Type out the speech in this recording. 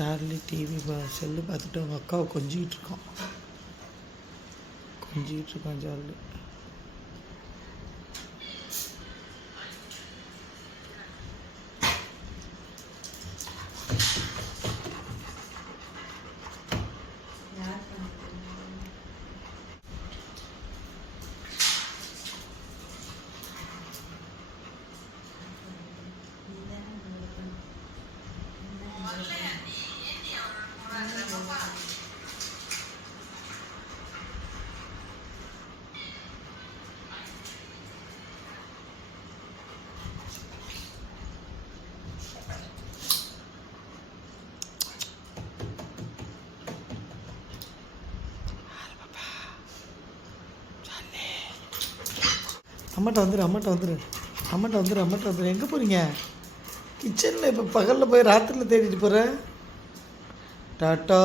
Charlie TV cell பார்த்துட்டு அவங்க அக்காவை கொஞ்சிக்கிட்டு இருக்கான் சார்லி. அம்மாட்ட வந்துரு. எங்கே போகிறீங்க? கிச்சனில் இப்போ பகலில் போய் ராத்திரியில் தேடிட்டு போகிற. டாட்டா.